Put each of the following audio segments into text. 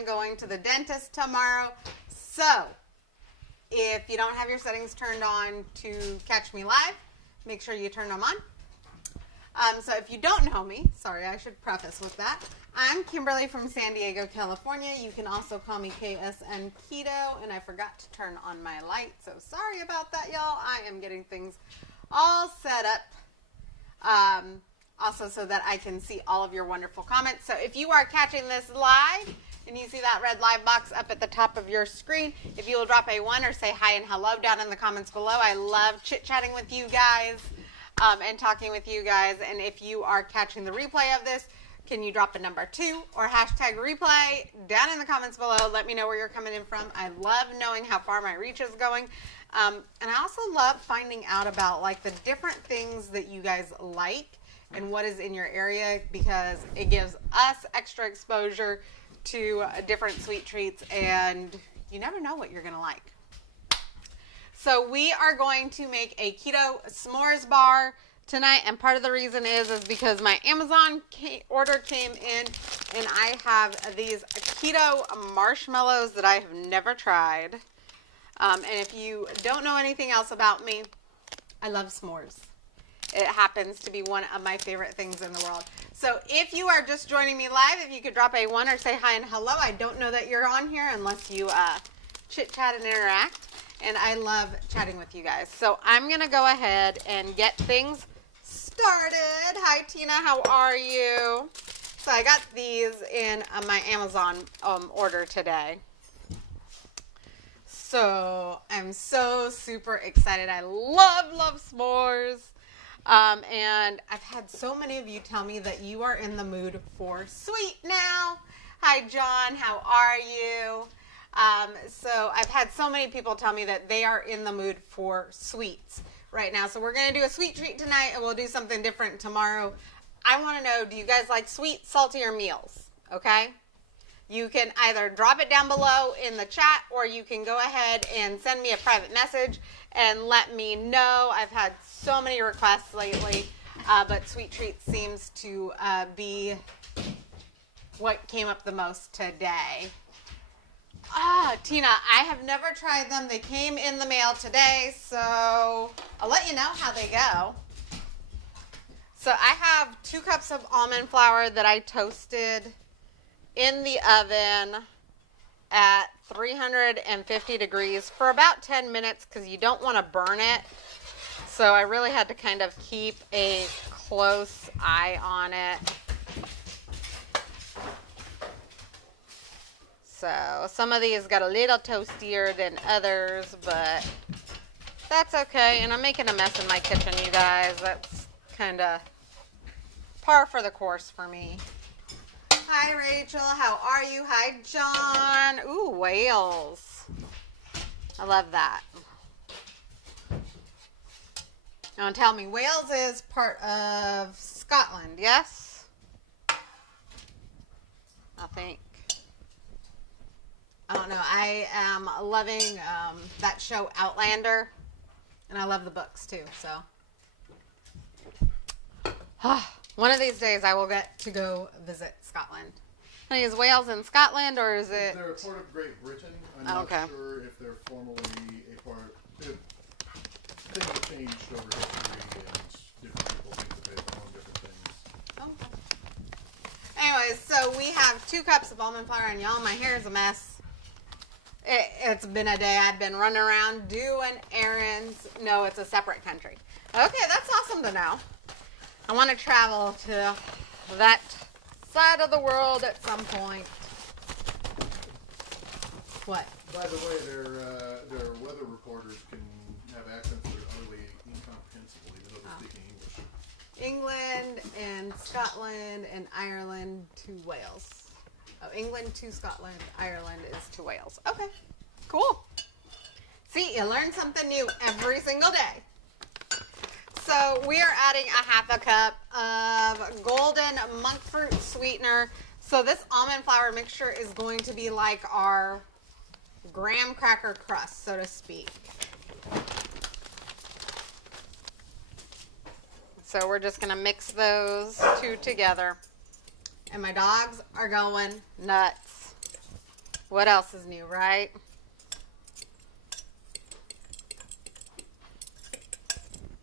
am going to the dentist tomorrow. So if you don't have your settings turned on to catch me live, make sure you turn them on. So if you don't know me, sorry, I should preface with that. I'm Kimberly from San Diego, California. You can also call me KSN Keto, and I forgot to turn on my light, so sorry about that, y'all. I am getting things all set up, also so that I can see all of your wonderful comments. So if you are catching this live, and you see that red live box up at the top of your screen, if you will drop a 1 or say hi and hello down in the comments below. I love chit-chatting with you guys and talking with you guys. And if you are catching the replay of this, can you drop a number 2 or hashtag replay down in the comments below? Let me know where you're coming in from. I love knowing how far my reach is going. And I also love finding out about like the different things that you guys like and what is in your area, because it gives us extra exposure to different sweet treats, and you never know what you're going to like. So we are going to make a keto s'mores bar tonight, and part of the reason is because my Amazon order came in, and I have these keto marshmallows that I have never tried. And if you don't know anything else about me, I love s'mores. It happens to be one of my favorite things in the world. So if you are just joining me live, if you could drop a 1 or say hi and hello. I don't know that you're on here unless you chit-chat and interact. And I love chatting with you guys. So I'm going to go ahead and get things started. Hi, Tina. How are you? So I got these in my Amazon order today. So I'm so super excited. I love s'mores. And I've had so many of you tell me that you are in the mood for sweet now. Hi, John. How are you? So I've had so many people tell me that they are in the mood for sweets right now. So we're going to do a sweet treat tonight, and we'll do something different tomorrow. I want to know, do you guys like sweet, saltier meals? Okay? You can either drop it down below in the chat, or you can go ahead and send me a private message and let me know. I've had so many requests lately, but sweet treats seems to be what came up the most today. Tina, I have never tried them. They came in the mail today, so I'll let you know how they go. So I have 2 cups of almond flour that I toasted in the oven at 350 degrees for about 10 minutes because you don't want to burn it. So I really had to kind of keep a close eye on it. So some of these got a little toastier than others, but that's okay. And I'm making a mess in my kitchen, you guys. That's kind of par for the course for me. Hi, Rachel. How are you? Hi, John. Ooh, whales. I love that. Now tell me, Wales is part of Scotland, yes? I think. I don't know. I am loving that show Outlander, and I love the books too. So one of these days I will get to go visit Scotland. Honey, is Wales in Scotland, or is it? They're a part of Great Britain. I'm not sure if they're formally a part. Things have changed over history, and different people think that they own different things. Okay. Anyways, so we have 2 cups of almond flour, and y'all, my hair is a mess. It's been a day. I've been running around doing errands. No, it's a separate country. Okay, that's awesome to know. I want to travel to that side of the world at some point. What? By the way, their weather reporters can have accents that are utterly incomprehensible, even though they're speaking English. England and Scotland and Ireland to Wales. Oh, England to Scotland, Ireland is to Wales. Okay, cool. See, you learn something new every single day. So we are adding a 1/2 cup of golden monk fruit sweetener. So this almond flour mixture is going to be like our graham cracker crust, so to speak. So we're just going to mix those 2 together. And my dogs are going nuts. What else is new, right?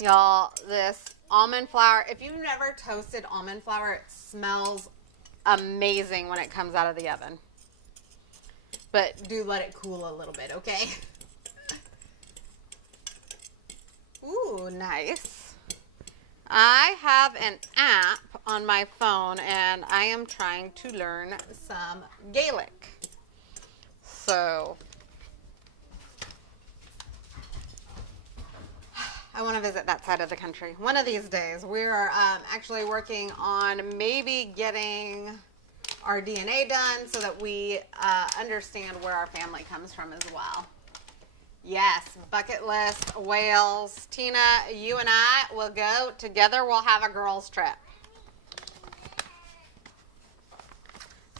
Y'all, this almond flour, if you've never toasted almond flour, it smells amazing when it comes out of the oven. But do let it cool a little bit, okay? Ooh, nice. I have an app on my phone and I am trying to learn some Gaelic. So I want to visit that side of the country one of these days. We are actually working on maybe getting our DNA done so that we understand where our family comes from as well. Yes, bucket list, Wales. Tina, you and I will go together. We'll have a girls' trip.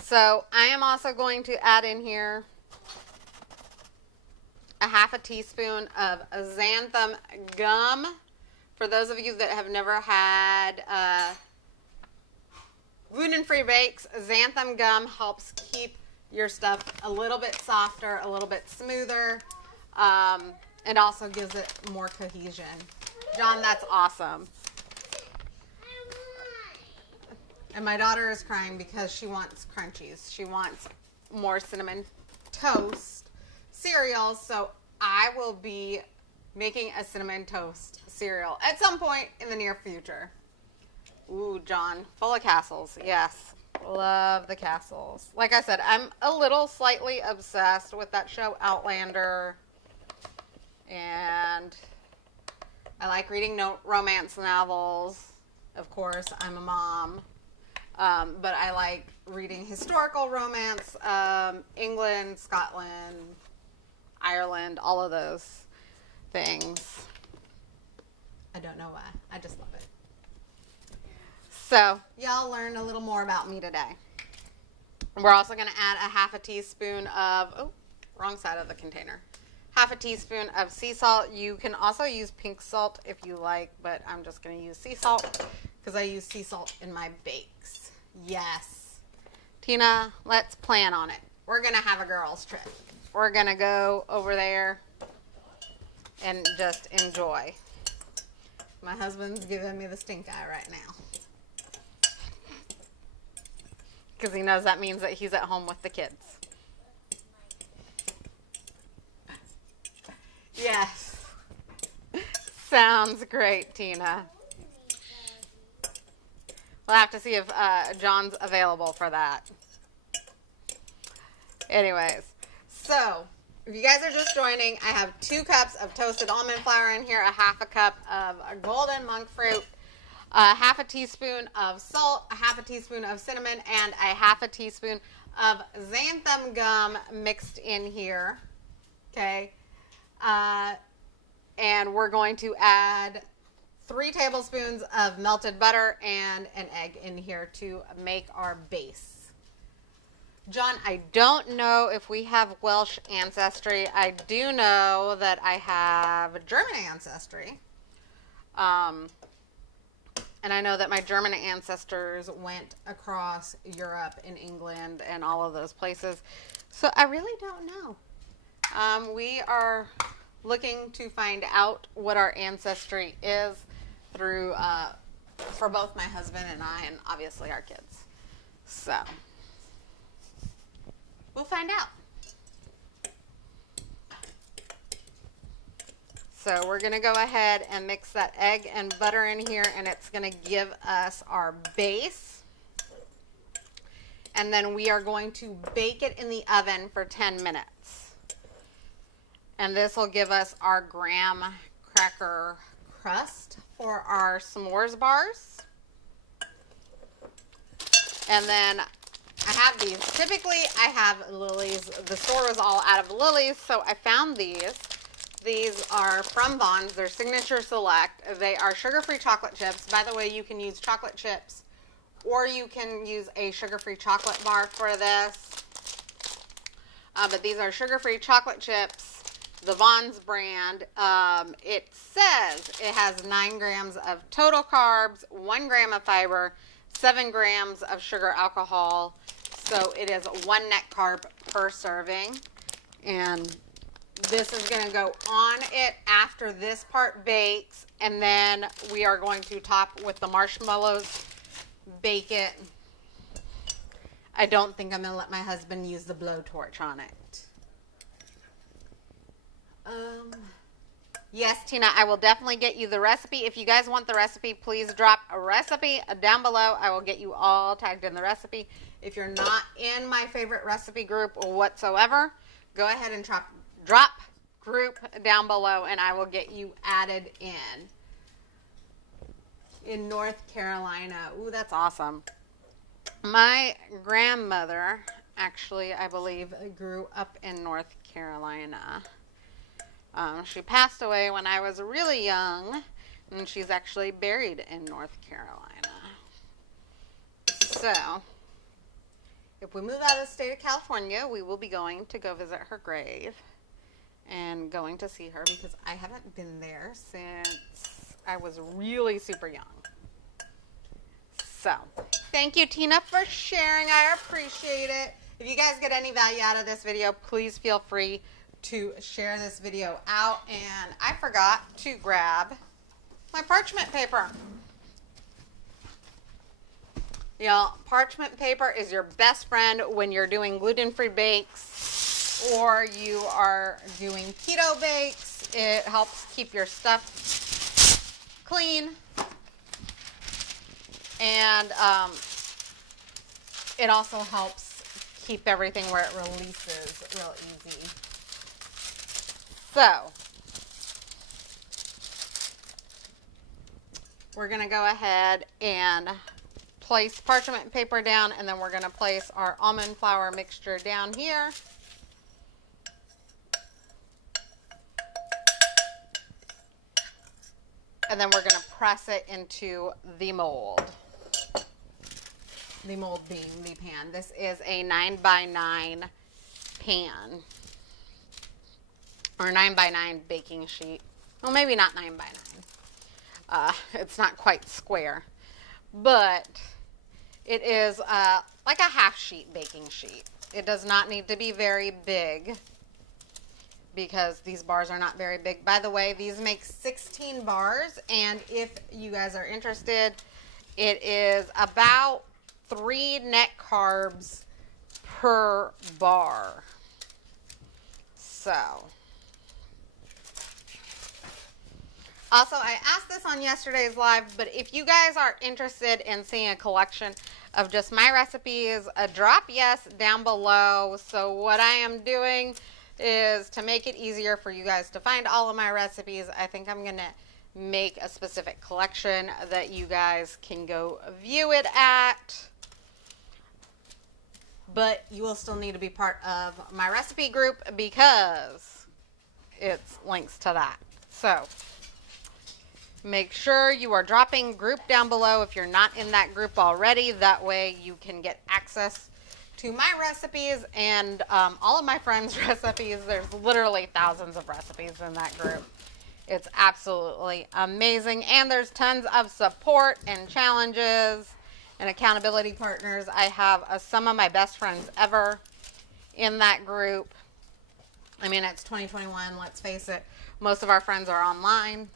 So I am also going to add in here a half a teaspoon of xanthan gum. For those of you that have never had gluten-free bakes, xanthan gum helps keep your stuff a little bit softer, a little bit smoother. It also gives it more cohesion. John, that's awesome. And my daughter is crying because she wants crunchies. She wants more cinnamon toast cereal, so I will be making a cinnamon toast cereal at some point in the near future. Ooh, John, full of castles. Yes, love the castles. Like I said, I'm a little slightly obsessed with that show Outlander, and I like reading romance novels. Of course, I'm a mom, but I like reading historical romance, England, Scotland, Ireland, all of those things. I don't know why. I just love it. So, y'all learned a little more about me today. We're also going to add a half a teaspoon of, oh, wrong side of the container. Half a teaspoon of sea salt. You can also use pink salt if you like, but I'm just going to use sea salt because I use sea salt in my bakes. Yes. Tina, let's plan on it. We're going to have a girls' trip. We're going to go over there and just enjoy. My husband's giving me the stink eye right now. Because he knows that means that he's at home with the kids. Yes. Sounds great, Tina. We'll have to see if John's available for that. Anyways, so if you guys are just joining, I have 2 cups of toasted almond flour in here, a half a cup of golden monk fruit, a half a teaspoon of salt, a half a teaspoon of cinnamon, and a half a teaspoon of xanthan gum mixed in here. Okay. And we're going to add 3 tablespoons of melted butter and an egg in here to make our base. John, I don't know if we have Welsh ancestry. I do know that I have German ancestry. And I know that my German ancestors went across Europe and England and all of those places. So I really don't know. We are looking to find out what our ancestry is through, for both my husband and I, and obviously our kids. So we'll find out. So we're going to go ahead and mix that egg and butter in here, and it's going to give us our base. And then we are going to bake it in the oven for 10 minutes. And this will give us our graham cracker crust for our s'mores bars. And then I have these. Typically, I have Lily's. The store was all out of Lily's, so I found these. These are from Vons. They're Signature Select. They are sugar-free chocolate chips. By the way, you can use chocolate chips, or you can use a sugar-free chocolate bar for this. But these are sugar-free chocolate chips, the Vons brand. It says it has 9 grams of total carbs, 1 gram of fiber, 7 grams of sugar alcohol. So it is 1 net carb per serving. And this is going to go on it after this part bakes. And then we are going to top with the marshmallows, bake it. I don't think I'm going to let my husband use the blowtorch on it. Yes, Tina, I will definitely get you the recipe. If you guys want the recipe, please drop a recipe down below. I will get you all tagged in the recipe. If you're not in my favorite recipe group whatsoever, go ahead and drop group down below and I will get you added in North Carolina. Ooh, that's awesome. My grandmother, actually, I believe, grew up in North Carolina. She passed away when I was really young, and she's actually buried in North Carolina. So, if we move out of the state of California, we will be going to go visit her grave and going to see her because I haven't been there since I was really super young. So, thank you, Tina, for sharing. I appreciate it. If you guys get any value out of this video, please feel free to share this video out. And I forgot to grab my parchment paper. Y'all, parchment paper is your best friend when you're doing gluten-free bakes or you are doing keto bakes. It helps keep your stuff clean. And it also helps keep everything where it releases real easy. So, we're going to go ahead and place parchment paper down, and then we're going to place our almond flour mixture down here. And then we're going to press it into the mold. The mold being the pan. This is a 9x9 pan. Or 9x9 baking sheet. Well, maybe not 9x9. It's not quite square. But it is like a half sheet baking sheet. It does not need to be very big because these bars are not very big. By the way, these make 16 bars. And if you guys are interested, it is about 3 net carbs per bar. So, also, I asked this on yesterday's live, but if you guys are interested in seeing a collection of just my recipes, drop yes down below. So what I am doing is to make it easier for you guys to find all of my recipes. I think I'm going to make a specific collection that you guys can go view it at. But you will still need to be part of my recipe group because it's links to that. So make sure you are dropping group down below if you're not in that group already. That way you can get access to my recipes and all of my friends' recipes. There's literally thousands of recipes in that group. It's absolutely amazing. And there's tons of support and challenges and accountability partners. I have some of my best friends ever in that group. I mean, it's 2021, let's face it. Most of our friends are online.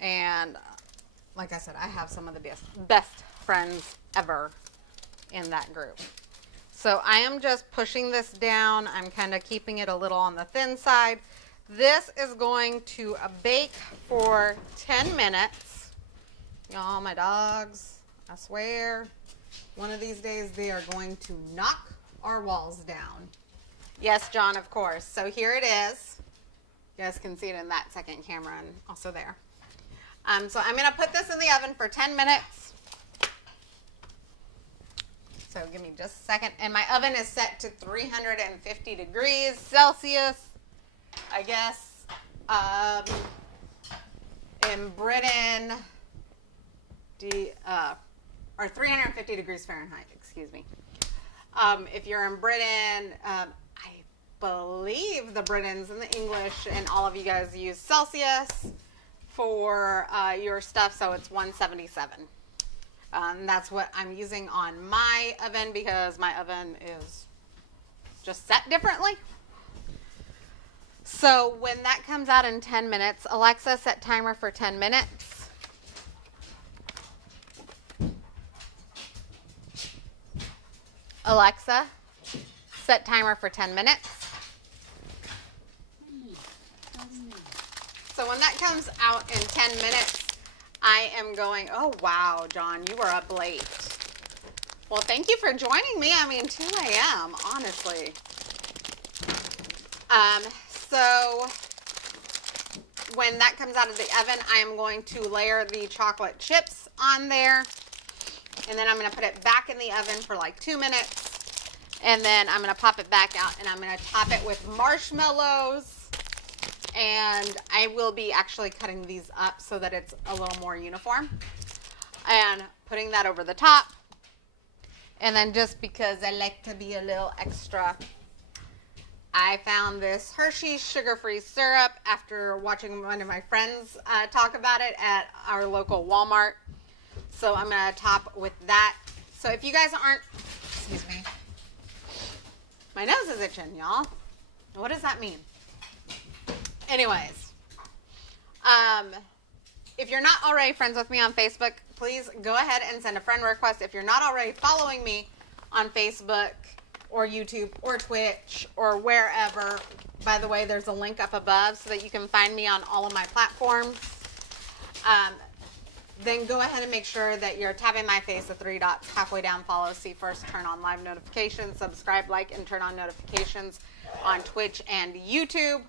And like I said, I have some of the best friends ever in that group. So I am just pushing this down. I'm kind of keeping it a little on the thin side. This is going to bake for 10 minutes. Y'all, my dogs, I swear, one of these days they are going to knock our walls down. Yes, John, of course. So here it is. You guys can see it in that second camera and also there. So I'm going to put this in the oven for 10 minutes. So give me just a second. And my oven is set to 350 degrees Celsius. I guess in Britain, or 350 degrees Fahrenheit, excuse me. If you're in Britain, I believe the Britons and the English and all of you guys use Celsius for your stuff, so it's 177. That's what I'm using on my oven because my oven is just set differently. So when that comes out in 10 minutes, Alexa, set timer for 10 minutes. Alexa, set timer for 10 minutes. So when that comes out in 10 minutes, I am going, oh, wow, John, you were up late. Well, thank you for joining me. I mean, 2 a.m., honestly. So when that comes out of the oven, I am going to layer the chocolate chips on there. And then I'm going to put it back in the oven for like 2 minutes. And then I'm going to pop it back out and I'm going to top it with marshmallows. And I will be actually cutting these up so that it's a little more uniform. And putting that over the top. And then just because I like to be a little extra, I found this Hershey's sugar-free syrup after watching one of my friends talk about it at our local Walmart. So I'm going to top with that. So if you guys aren't, excuse me, my nose is itching, y'all. What does that mean? Anyways, if you're not already friends with me on Facebook, please go ahead and send a friend request. If you're not already following me on Facebook or YouTube or Twitch or wherever, by the way, there's a link up above so that you can find me on all of my platforms. Then go ahead and make sure that you're tapping my face, the 3 dots halfway down, follow, see first, turn on live notifications, subscribe, like, and turn on notifications on Twitch and YouTube.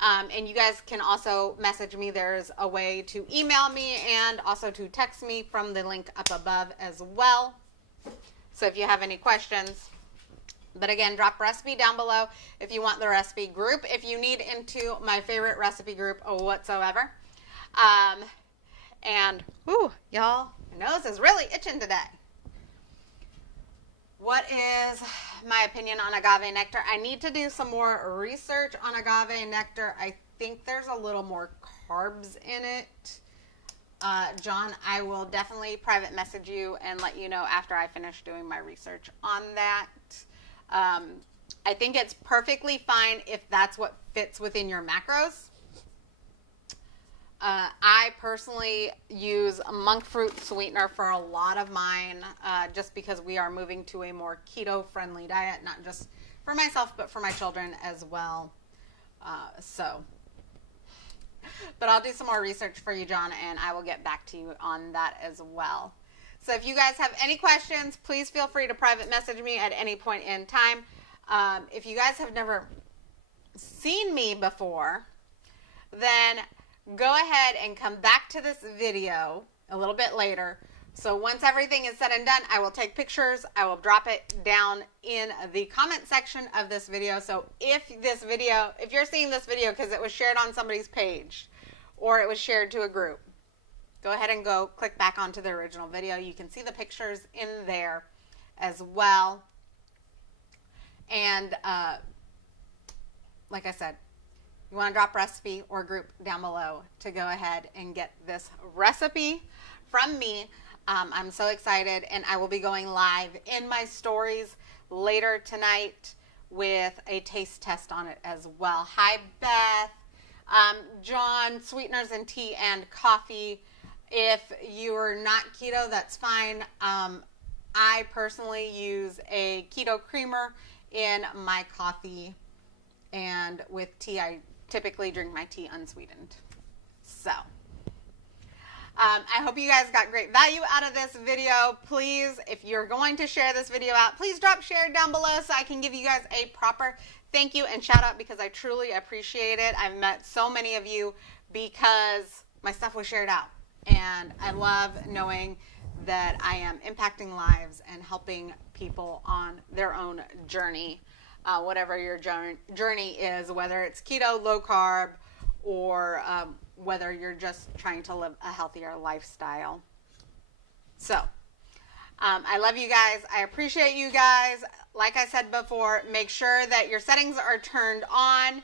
And you guys can also message me. There's a way to email me and also to text me from the link up above as well. So if you have any questions. But again, drop recipe down below if you want the recipe group. If you need into my favorite recipe group whatsoever. And, y'all, my nose is really itching today. What is my opinion on agave nectar? I need to do some more research on agave nectar. I think there's a little more carbs in it. John, I will definitely private message you and let you know after I finish doing my research on that. I think it's perfectly fine if that's what fits within your macros. I personally use monk fruit sweetener for a lot of mine, just because we are moving to a more keto-friendly diet, not just for myself, but for my children as well. But I'll do some more research for you, John, and I will get back to you on that as well. So if you guys have any questions, please feel free to private message me at any point in time. If you guys have never seen me before, then go ahead and come back to this video a little bit later. So once everything is said and done, I will take pictures. I will drop it down in the comment section of this video. So if you're seeing this video because it was shared on somebody's page or it was shared to a group, go ahead and click back onto the original video. You can see the pictures in there as well. And like I said, you want to drop recipe or group down below to go ahead and get this recipe from me. I'm so excited, and I will be going live in my stories later tonight with a taste test on it as well. Hi, Beth. John, sweeteners and tea and coffee. If you're not keto, that's fine. I personally use a keto creamer in my coffee, and with tea, I typically drink my tea unsweetened. So, I hope you guys got great value out of this video. Please, if you're going to share this video out, please drop share down below so I can give you guys a proper thank you and shout out, because I truly appreciate it. I've met so many of you because my stuff was shared out, and I love knowing that I am impacting lives and helping people on their own journey. Whatever your journey is, whether it's keto, low carb, or whether you're just trying to live a healthier lifestyle. So, I love you guys. I appreciate you guys. Like I said before, make sure that your settings are turned on,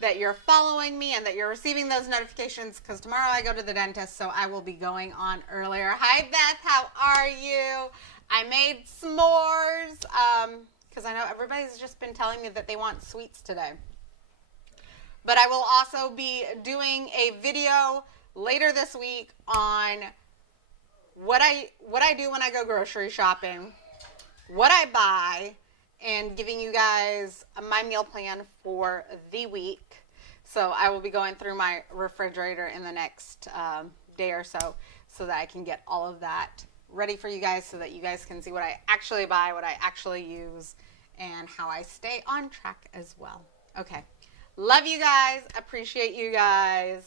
that you're following me, and that you're receiving those notifications, because tomorrow I go to the dentist, so I will be going on earlier. Hi, Beth. How are you? I made s'mores. because I know everybody's just been telling me that they want sweets today. But I will also be doing a video later this week on what I do when I go grocery shopping, what I buy, and giving you guys my meal plan for the week. So I will be going through my refrigerator in the next day or so that I can get all of that ready for you guys so that you guys can see what I actually buy, what I actually use, and how I stay on track as well. Okay. Love you guys. Appreciate you guys.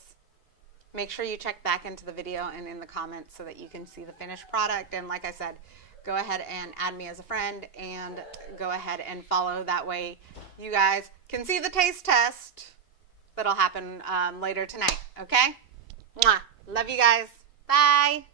Make sure you check back into the video and in the comments so that you can see the finished product. And like I said, go ahead and add me as a friend and go ahead and follow. That way you guys can see the taste test that'll happen later tonight. Okay? Mwah. Love you guys. Bye.